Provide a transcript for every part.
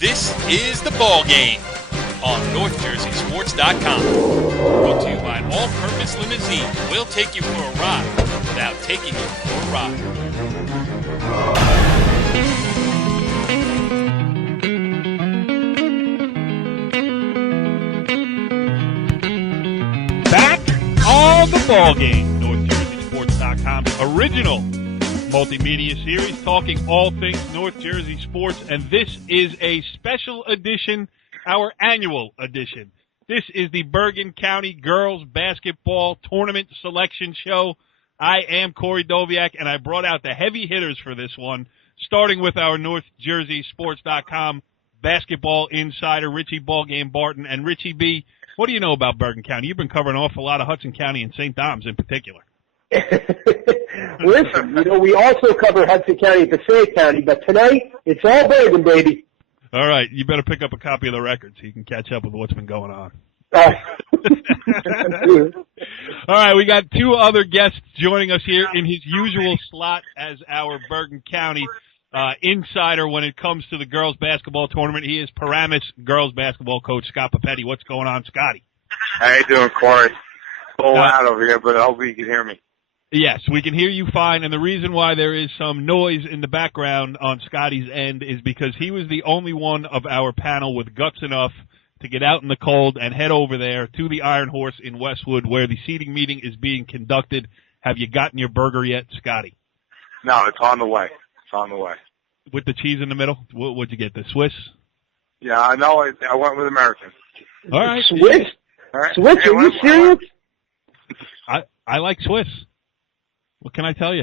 This is the ball game on NorthJerseySports.com. Brought to you by an all-purpose limousine. We'll take you for a ride without taking you for a ride. Back on the ball game, NorthJerseySports.com's original multimedia series talking all things North Jersey sports, and this is a special edition, our annual edition. This is the Bergen County Girls Basketball Tournament Selection Show. I am Corey Doviak, and I brought out the heavy hitters for this one, starting with our NorthJerseySports.com basketball insider, Richie Ballgame Barton. And Richie B., what do you know about Bergen County? You've been covering an awful lot of Hudson County and St. Dom's in particular. Listen, we also cover Hudson County and Passaic County, but tonight, it's all Bergen, baby. All right, you better pick up a copy of the record so you can catch up with what's been going on. All right, we got two other guests joining us here in his usual slot as our Bergen County insider when it comes to the girls basketball tournament. He is Paramus girls basketball coach Scott Papetti. What's going on, Scotty? How you doing, Corey? A little loud over here, but I hope you can hear me. Yes, we can hear you fine, and the reason why there is some noise in the background on Scotty's end is because he was the only one of our panel with guts enough to get out in the cold and head over there to the Iron Horse in Westwood where the seating meeting is being conducted. Have you gotten your burger yet, Scotty? No, it's on the way. It's on the way. With the cheese in the middle? What'd you get, the Swiss? Yeah, I know. I went with American. All right. Swiss? All right. Swiss, Hey, are you serious? I like Swiss. What can I tell you?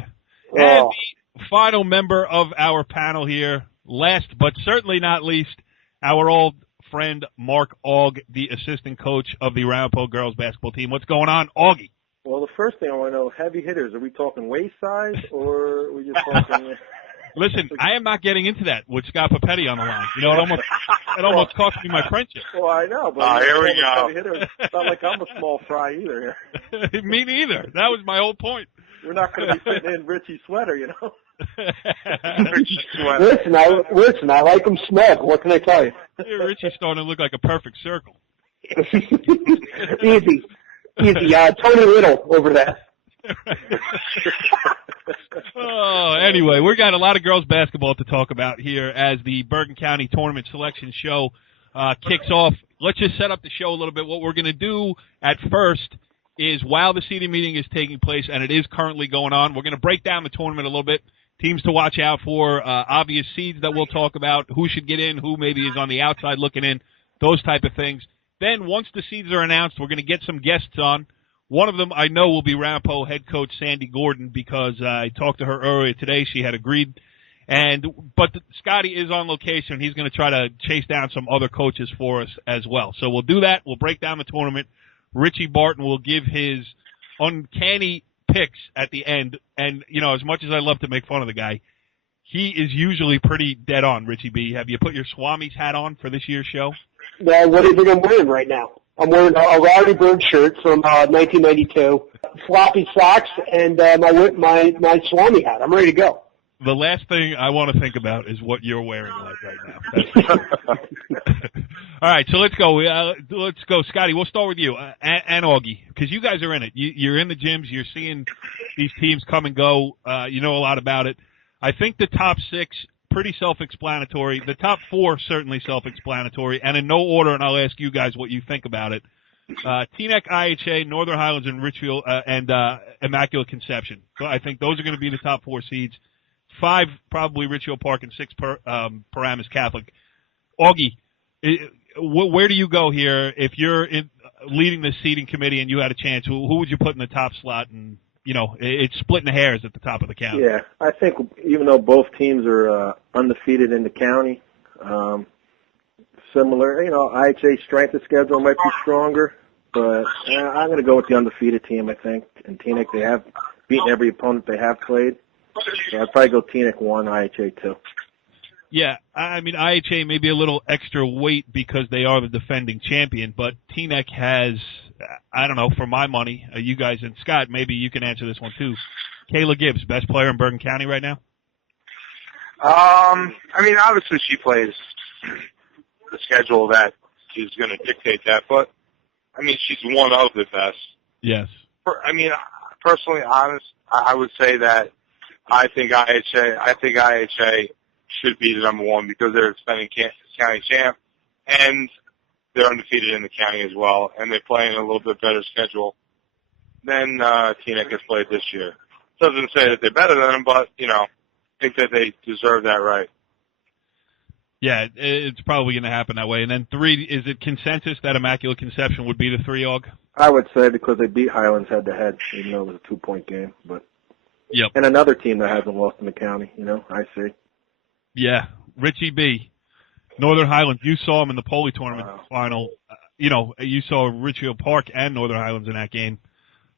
Oh. And the final member of our panel here, last but certainly not least, our old friend Mark Aug, the assistant coach of the Ramapo girls basketball team. What's going on, Augie? Well, the first thing I want to know, heavy hitters, are we talking waist size or are we just talking... Listen, I am not getting into that with Scott Papetti on the line. You know, it almost cost me my friendship. Well, I know, but here we go. Heavy hitters, it's not like I'm a small fry either here. Me neither. That was my whole point. We're not going to be fitting in Richie's sweater, you know. Listen, I like them snug. What can I tell you? Richie's starting to look like a perfect circle. Easy. Tony Little over there. Anyway, we've got a lot of girls basketball to talk about here as the Bergen County Tournament Selection Show kicks off. Let's just set up the show a little bit. What we're going to do at first is while the seeding meeting is taking place, and it is currently going on, we're going to break down the tournament a little bit, teams to watch out for, obvious seeds that we'll talk about, who should get in, who maybe is on the outside looking in, those type of things. Then once the seeds are announced, we're going to get some guests on. One of them I know will be Ramapo head coach Sandy Gordon because I talked to her earlier today. She had agreed. But Scotty is on location. He's going to try to chase down some other coaches for us as well. So we'll do that. We'll break down the tournament. Richie Barton will give his uncanny picks at the end. And, you know, as much as I love to make fun of the guy, he is usually pretty dead on, Richie B. Have you put your Swami's hat on for this year's show? Well, what do you think I'm wearing right now? I'm wearing a Rowdy Bird shirt from 1992, floppy socks, and my Swami hat. I'm ready to go. The last thing I want to think about is what you're wearing right now. All right, so let's go. Let's go, Scotty. We'll start with you and Augie because you guys are in it. You're in the gyms. You're seeing these teams come and go. You know a lot about it. I think the top six, pretty self-explanatory. The top four, certainly self-explanatory. And in no order, and I'll ask you guys what you think about it. Teaneck, IHA, Northern Highlands, and Richfield, and Immaculate Conception. So I think those are going to be the top four seeds. 5, probably Richfield Park, and 6, Paramus Catholic. Augie, where do you go here if you're leading the seating committee and you had a chance? Who would you put in the top slot? And, you know, it's splitting the hairs at the top of the county. Yeah, I think even though both teams are undefeated in the county, similar, you know, IHA's strength of schedule might be stronger, but I'm going to go with the undefeated team, I think. And Teaneck, they have beaten every opponent they have played. So I'd probably go Teaneck 1, IHA 2. Yeah, I mean, IHA may be a little extra weight because they are the defending champion, but Teaneck has, I don't know, for my money, you guys, and Scott, maybe you can answer this one too. Kayla Gibbs, best player in Bergen County right now? I mean, obviously she plays the schedule that is going to dictate that. But I mean, she's one of the best. Yes. I mean, personally, I would say that I think IHA should be the number one because they're defending county champ, and they're undefeated in the county as well, and they're playing a little bit better schedule than Teaneck has played this year. Doesn't say that they're better than them, but, you know, I think that they deserve that right. Yeah, it's probably going to happen that way. And then 3, is it consensus that Immaculate Conception would be the 3, Aug? I would say because they beat Highlands head-to-head, even though it was a 2-point game. But yep. And another team that hasn't lost in the county, you know, I see. Yeah, Richie B. Northern Highlands, you saw him in the Poli tournament final. You know, you saw Richfield Park and Northern Highlands in that game.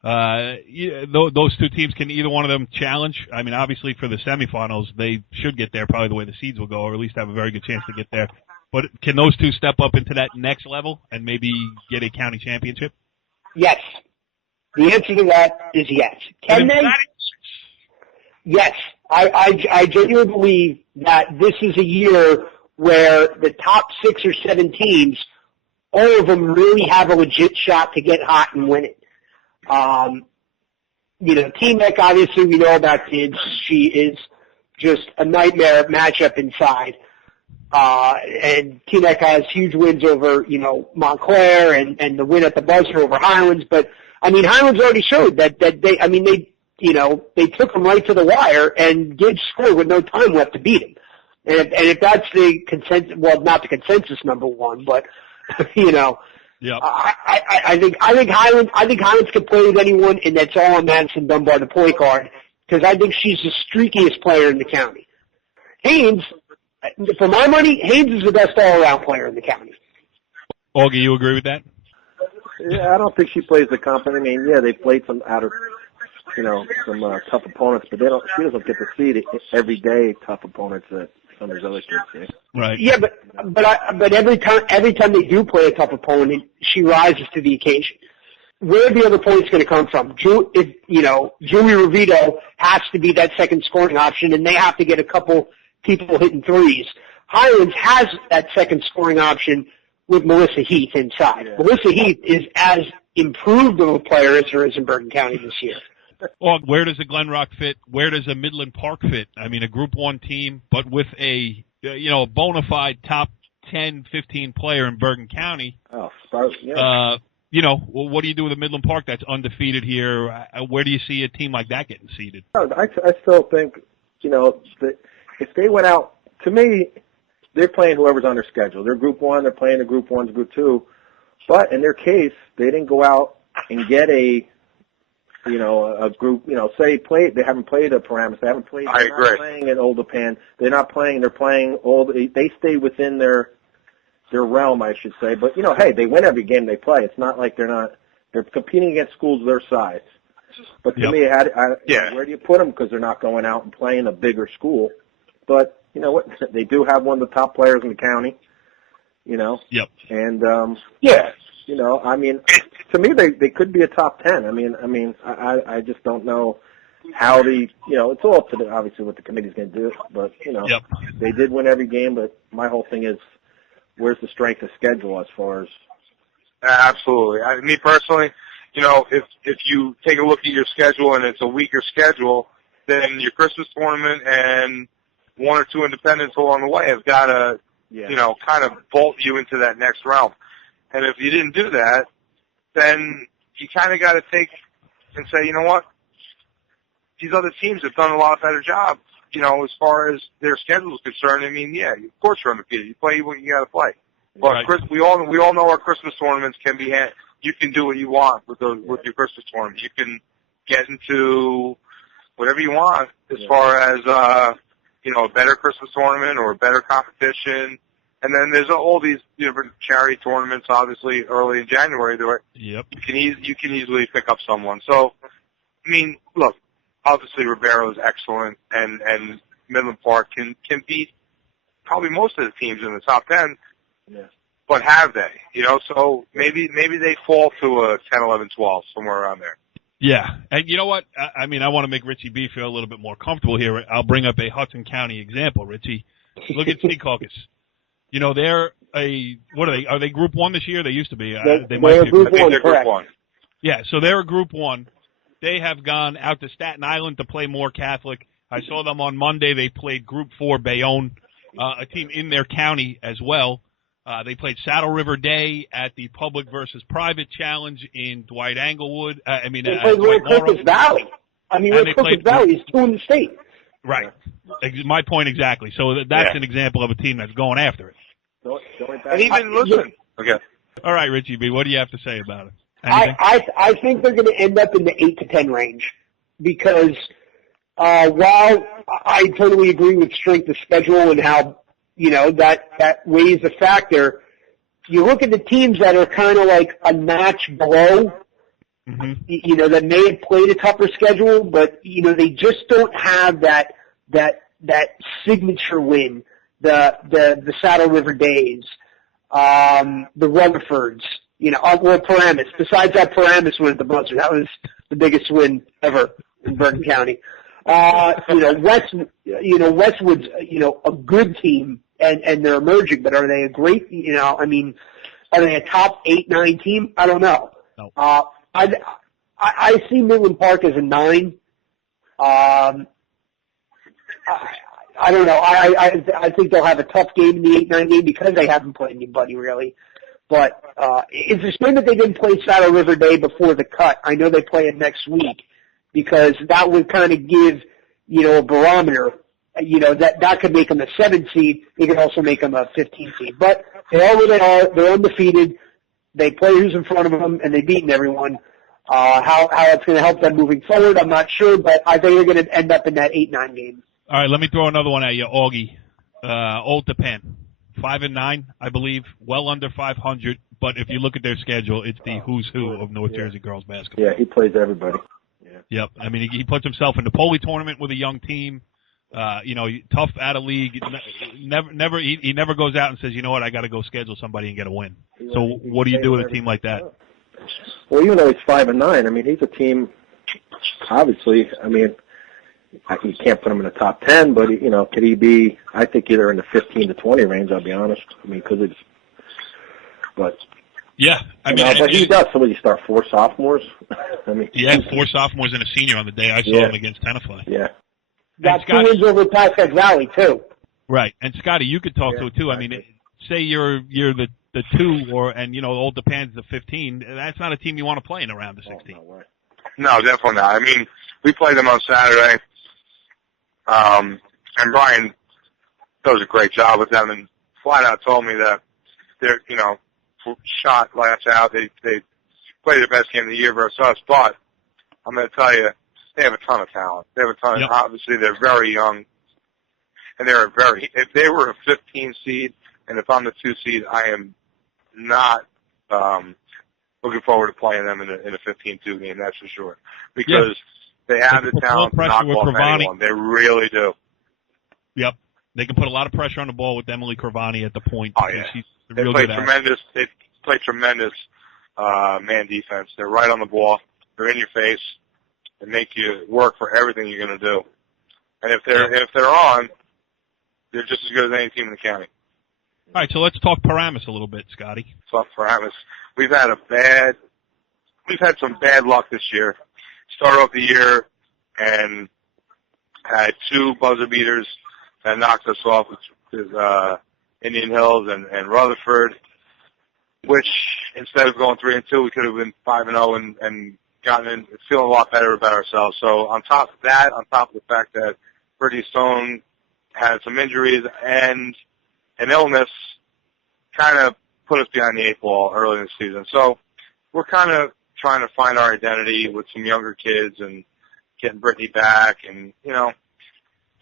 Those two teams, can either one of them challenge? I mean, obviously for the semifinals, they should get there probably the way the seeds will go, or at least have a very good chance to get there. But can those two step up into that next level and maybe get a county championship? Yes. The answer to that is yes. Can they? Yes. I genuinely believe that this is a year where the top 6 or 7 teams, all of them really have a legit shot to get hot and win it. You know, Teaneck, obviously we know about kids. She is just a nightmare matchup inside. And Teaneck has huge wins over, you know, Montclair and the win at the buzzer over Highlands. But, I mean, Highlands already showed that they took them right to the wire and did score with no time left to beat them. And if that's the consensus, well, not the consensus number one, but, you know, yeah. I think Highlands can play with anyone, and that's all on Madison Dunbar, the point guard, because I think she's the streakiest player in the county. Haynes, for my money, Haynes is the best all-around player in the county. Augie, you agree with that? Yeah, I don't think she plays the competent. I mean, yeah, they played some tough opponents, but she doesn't get to see it every day. Tough opponents that some of these other kids see. Right. Yeah, but every time they do play a tough opponent, she rises to the occasion. Where are the other points going to come from? Julie Ravito has to be that second scoring option, and they have to get a couple people hitting threes. Highlands has that second scoring option with Melissa Heath inside. Yeah. Melissa Heath is as improved of a player as there is in Bergen County this year. Well, where does a Glen Rock fit? Where does a Midland Park fit? I mean, a Group 1 team, but with a bona fide top 10, 15 player in Bergen County. Oh, yeah. What do you do with a Midland Park that's undefeated here? Where do you see a team like that getting seeded? I still think, that if they went out, to me, they're playing whoever's on their schedule. They're Group 1, they're playing the Group 1s, Group 2. But in their case, they didn't go out and get a group, say they haven't played a Paramus, they haven't played, they're not playing an Old Pan, they're playing they stay within their realm, I should say. But, hey, they win every game they play. It's not like they're competing against schools their size. But to me, where do you put them? Because they're not going out and playing a bigger school. But, you know what, they do have one of the top players in the county, Yep. And, I mean, to me, they could be a top 10. I just don't know how it's all up to obviously what the committee's going to do. But, Yep. They did win every game. But my whole thing is, where's the strength of schedule as far as? Absolutely. Me personally, if you take a look at your schedule and it's a weaker schedule, then your Christmas tournament and 1 or 2 independents along the way have got to, kind of bolt you into that next realm. And if you didn't do that, then you kind of got to take and say, you know what, these other teams have done a lot better job, as far as their schedule is concerned. I mean, yeah, of course you're undefeated. You play what you got to play. But right. We all know our Christmas tournaments can be. You can do what you want with your Christmas tournament. You can get into whatever you want as far as a better Christmas tournament or a better competition. And then there's all these different charity tournaments, obviously, early in January. You can easily pick up someone. So, I mean, look, obviously Ribeiro is excellent, and Midland Park can beat probably most of the teams in the top 10. Yeah. But have they? So maybe they fall to a 10, 11, 12, somewhere around there. Yeah, and you know what? I want to make Richie B feel a little bit more comfortable here. I'll bring up a Hudson County example, Richie. Look at Sea Caucus. They're what are they? Are they Group 1 this year? They used to be. They They're be Group I think 1, they're correct. Group 1. Yeah, so they're a Group 1. They have gone out to Staten Island to play more Catholic. I saw them on Monday. They played Group 4 Bayonne, a team in their county as well. They played Saddle River Day at the Public versus Private Challenge in Dwight Englewood. They played Red Purpose Valley. Red Purpose Valley is 2 in the state. Right. My point exactly. So that's an example of a team that's going after it. And even, listen. Okay. All right, Richie B., what do you have to say about it? I think they're going to end up in the 8 to 10 range because while I totally agree with strength of schedule and how, that weighs a factor, you look at the teams that are kind of like a notch below, that may have played a tougher schedule, but, they just don't have that signature win, the Saddle River Days, the Rutherfords, Paramus. Besides that Paramus win at the buzzer, that was the biggest win ever in Bergen County. Westwood's, a good team and they're emerging, but are they a great, are they a top 8, 9 team? I don't know. No. I see Midland Park as a 9. I don't know. I think they'll have a tough game in the 8-9 game because they haven't played anybody really. But it's a shame that they didn't play Saddle River Day before the cut. I know they play it next week because that would kind of give, a barometer. That could make them a 7 seed. It could also make them a 15 seed. But they are where they are. They're undefeated. They play who's in front of them, and they've beaten everyone. How it's going to help them moving forward, I'm not sure, but I think they're going to end up in that 8-9 game. All right, let me throw another one at you, Augie. Old Tapan, 5-9, I believe, well under 500. But if you look at their schedule, it's the who's who of North Jersey girls basketball. Yeah, he plays everybody. Yeah. Yep. He puts himself in the Poli tournament with a young team. Tough out of league. He never goes out and says, you know what, I got to go schedule somebody and get a win. So what do you do with a team like that? Well, even though he's 5-9, he's a team. Obviously, you can't put him in the top 10, but could he be? I think either in the 15 to 20 range. I'll be honest. Because it's. But. Yeah, but he does. So, you start 4 sophomores. 4 sophomores and a senior on the day I saw him against Tenafly. Yeah. Got 2 wins over Pascack Valley too. Right, and Scotty, you could talk to it too. Say you're the 2 Old Tapan's the 15. That's not a team you want to play in around the 16. No, definitely not. We played them on Saturday, and Brian does a great job with them, and flat out told me that they're, shot lights out. They played the best game of the year versus us, but I'm going to tell you, they have a ton of talent. They have a ton of, obviously they're very young, and if they were a 15 seed, and if I'm the 2 seed, I am not looking forward to playing them in a 15-2 game, that's for sure. Because they have the talent to knock off anyone. They really do. Yep. They can put a lot of pressure on the ball with Emily Cravani at the point. Oh, yeah. They play tremendous man defense. They're right on the ball. They're in your face. They make you work for everything you're going to do. And if they're on, they're just as good as any team in the county. All right, so let's talk Paramus a little bit, Scotty. Talk Paramus. We've had some bad luck this year. Started off the year and had 2 buzzer beaters that knocked us off, which is Indian Hills and Rutherford, which instead of going 3-2, we could have been 5-0 and gotten in, feeling a lot better about ourselves. So on top of that, on top of the fact that Brittany Stone had some injuries and an illness, kind of put us behind the 8 ball early in the season. So we're kind of trying to find our identity with some younger kids and getting Brittany back, and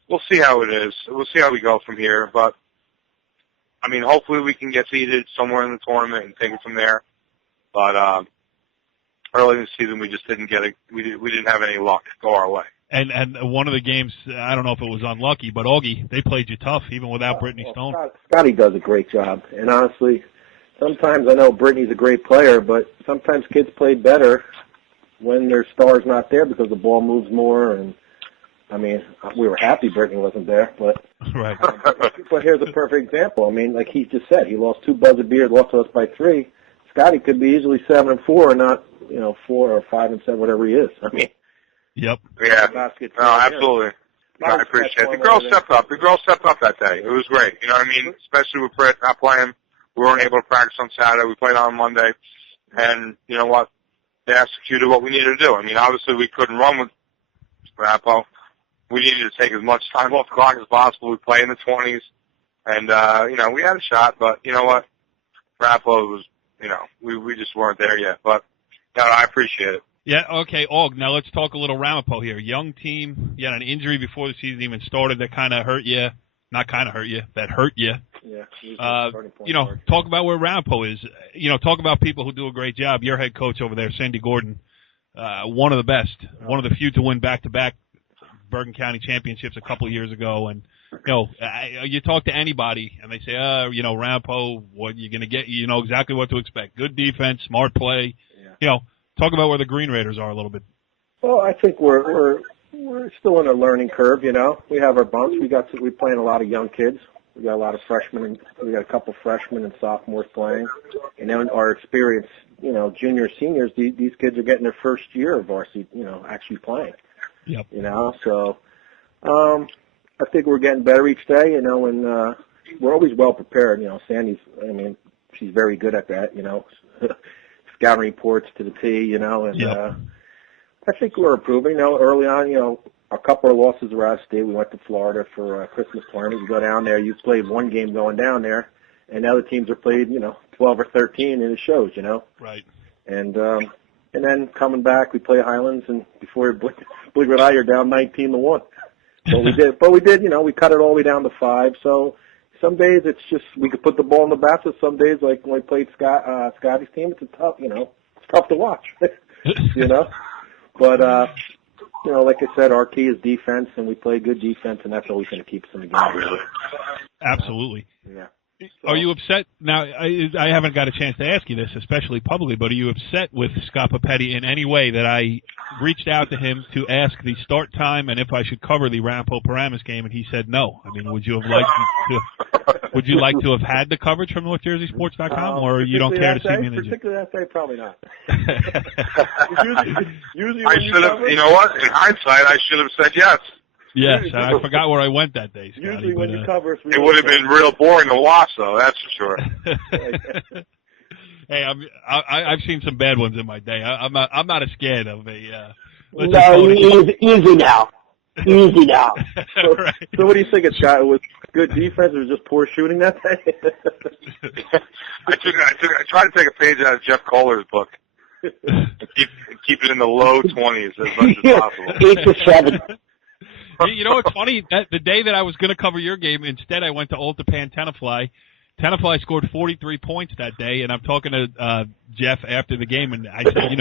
we'll see how it is. We'll see how we go from here. But hopefully we can get seeded somewhere in the tournament and take it from there. But early in the season, we just didn't we didn't have any luck go our way. And one of the games, I don't know if it was unlucky, but Augie, they played you tough even without Brittany Stone. Scotty does a great job, and honestly, sometimes I know Brittany's a great player, but sometimes kids play better when their star's not there because the ball moves more. And we were happy Brittany wasn't there, but Right. But here's a perfect example. I mean, like he just said, he lost 2 buzzer beaters, lost to us by 3. Scotty could be easily 7-4, and not 4 or 5-7, whatever he is. I mean, yep. Yeah. No, absolutely. No, I appreciate it. The girls stepped up. The girls stepped up that day. It was great. You know what I mean? Especially with Britt not playing. We weren't able to practice on Saturday. We played on Monday. And you know what? They executed what we needed to do. I mean, obviously we couldn't run with Ramapo. We needed to take as much time off the clock as possible. We played in the 20s. And, we had a shot, but you know what? Ramapo was, we just weren't there yet. But, I appreciate it. Yeah, okay, Aug, now let's talk a little Ramapo here. Young team, you had an injury before the season even started that kind of hurt you. Not kind of hurt you, that hurt you. Yeah. Talk about where Ramapo is. Talk about people who do a great job. Your head coach over there, Sandy Gordon, one of the best, one of the few to win back-to-back Bergen County championships a couple of years ago. And, you talk to anybody and they say, Ramapo, what you're going to get, you know exactly what to expect. Good defense, smart play. Yeah. Talk about where the Green Raiders are a little bit. Well, I think we're still in a learning curve. We have our bumps. We're playing a lot of young kids. We got a lot of freshmen, and we got a couple freshmen and sophomores playing. And then our experience, juniors, seniors. These kids are getting their first year of varsity, actually playing. Yep. So I think we're getting better each day. And we're always well prepared. Sandy's, she's very good at that. Scouting reports to the T, and I think we're improving. Early on, a couple of losses were out of state. We went to Florida for Christmas tournament. You go down there, you played one game going down there, and the other teams are played, 12 or 13, and it shows, Right. And then coming back, we play Highlands, and before believe it or not, you're down 19-1. But we did, we cut it all the way down to 5. So some days it's just we could put the ball in the basket. Some days, like when we played Scotty's team, it's tough, it's tough to watch, But like I said, our key is defense, and we play good defense, and that's always going to keep us in the game. Oh, really? Absolutely. Yeah. Are you upset? Now, I haven't got a chance to ask you this, especially publicly, but are you upset with Scott Papetti in any way that I reached out to him to ask the start time and if I should cover the Ramapo Paramus game, and he said no? I mean, would you like to have had the coverage from NorthJerseySports.com, or you don't care to see me in the gym? Particularly that day, probably not. usually I should have, you know what? In hindsight, I should have said yes. Yes, I forgot where I went that day, Scotty. Usually when you cover us, it would have been real boring to watch, though. That's for sure. Hey, I've seen some bad ones in my day. I'm not as scared of a. Easy now. Easy now. Right. So what do you think, Scott? It was good defense or just poor shooting that day? I tried to take a page out of Jeff Kohler's book and keep it in the low 20s as much as possible. 8 to 7. You know what's funny? That the day that I was going to cover your game, instead I went to Old Japan Tenafly. Tenafly scored 43 points that day, and I'm talking to Jeff after the game, and I said,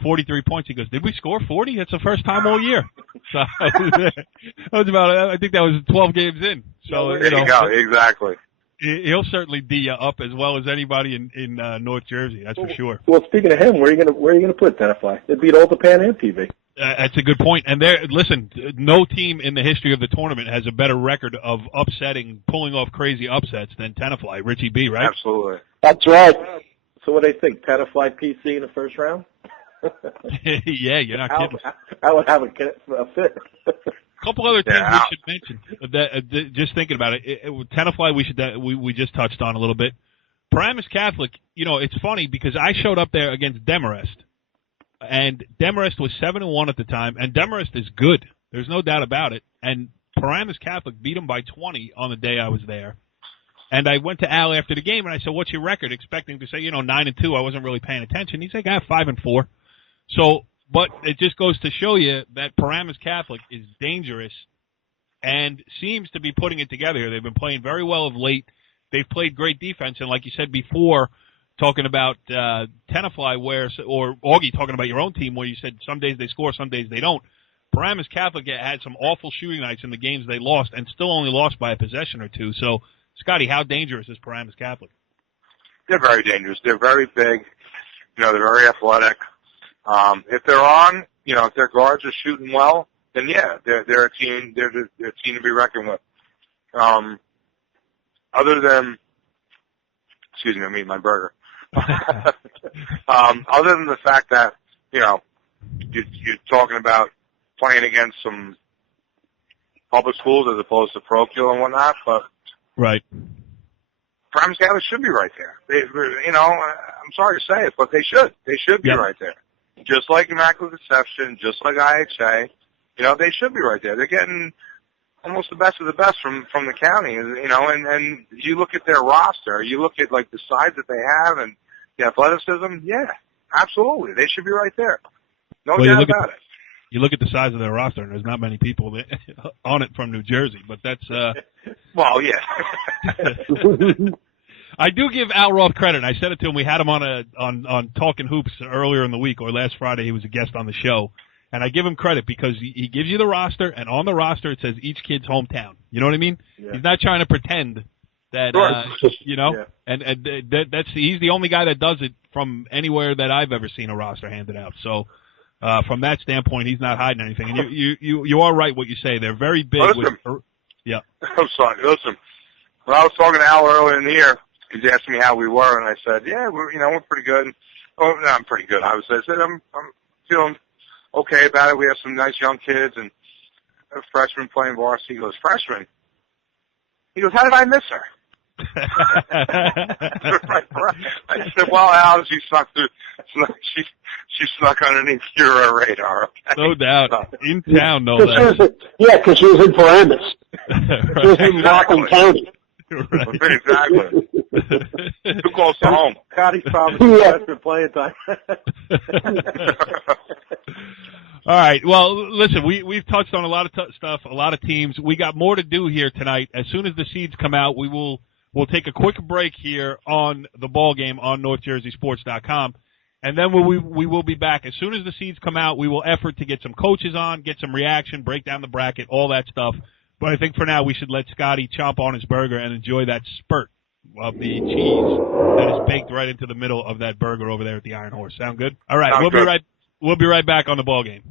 43 points. He goes, did we score 40? That's the first time all year. So that was about, I think that was 12 games in. So there you go, exactly. He'll certainly D you up as well as anybody in North Jersey. That's for sure. Well, speaking of him, where are you gonna put Tenafly? They beat Old Japan and PV. That's a good point. And listen, no team in the history of the tournament has a better record of pulling off crazy upsets than Tenafly. Richie B, right? Absolutely. That's right. So what do they think? Tenafly PC in the first round? Yeah, you're not kidding. I would have a fit. A couple other things we should mention. That, just thinking about it, Tenafly we just touched on a little bit. Paramus Catholic, it's funny because I showed up there against Demarest. And Demarest was 7-1 at the time, and Demarest is good. There's no doubt about it. And Paramus Catholic beat them by 20 on the day I was there. And I went to Al after the game, and I said, "What's your record?" Expecting to say, 9-2. I wasn't really paying attention. He's like, 5-4. So, but it just goes to show you that Paramus Catholic is dangerous and seems to be putting it together here. They've been playing very well of late. They've played great defense, and like you said before, talking about Tenafly, or Augie talking about your own team, where you said some days they score, some days they don't. Paramus Catholic had some awful shooting nights in the games they lost, and still only lost by a possession or two. So, Scotty, how dangerous is Paramus Catholic? They're very dangerous. They're very big. They're very athletic. If they're on, if their guards are shooting well, then yeah, they're a team. They're a team to be reckoned with. Other than, excuse me, I'm eating my burger. Other than the fact that, you're talking about playing against some public schools as opposed to parochial and whatnot, but right. Paramus Catholic should be right there. I'm sorry to say it, but they should. They should be right there. Just like Immaculate Conception, just like IHA, they should be right there. They're getting almost the best of the best from the county, and you look at their roster, you look at like the size that they have and the athleticism, yeah, absolutely. They should be right there. No doubt about it. You look at the size of their roster, and there's not many people on it from New Jersey, but that's well, yeah. I do give Al Roth credit. I said it to him. We had him on Talking Hoops earlier in the week, or last Friday. He was a guest on the show, and I give him credit because he gives you the roster, and on the roster it says each kid's hometown. You know what I mean? Yeah. He's not trying to pretend that and he's the only guy that does it from anywhere that I've ever seen a roster handed out. So. From that standpoint, he's not hiding anything. And you are right what you say. They're very big. Yeah. I'm sorry. Listen, when I was talking to Al earlier in the year, he was asking me how we were, and I said, yeah, we're pretty good. Oh, no, I'm pretty good. I said, I'm feeling okay about it. We have some nice young kids and a freshman playing varsity. He goes, freshman? He goes, how did I miss her? I said, well, Al, she snuck through. She snuck underneath your radar. Okay? No doubt. In town, no less. Because she was in Paramus. Right. She was in Rockland County. Right. Exactly. Too close to home. Scotty's probably been playing time. All right. Well, listen, we've touched on a lot of stuff, a lot of teams. We got more to do here tonight. As soon as the seeds come out, we'll take a quick break here on the ball game on NorthJerseySports.com. And then we will be back. As soon as the seeds come out, we will effort to get some coaches on, get some reaction, break down the bracket, all that stuff. But I think for now we should let Scotty chomp on his burger and enjoy that spurt of the cheese that is baked right into the middle of that burger over there at the Iron Horse. Sound good? All right, we'll be right back on the ball game.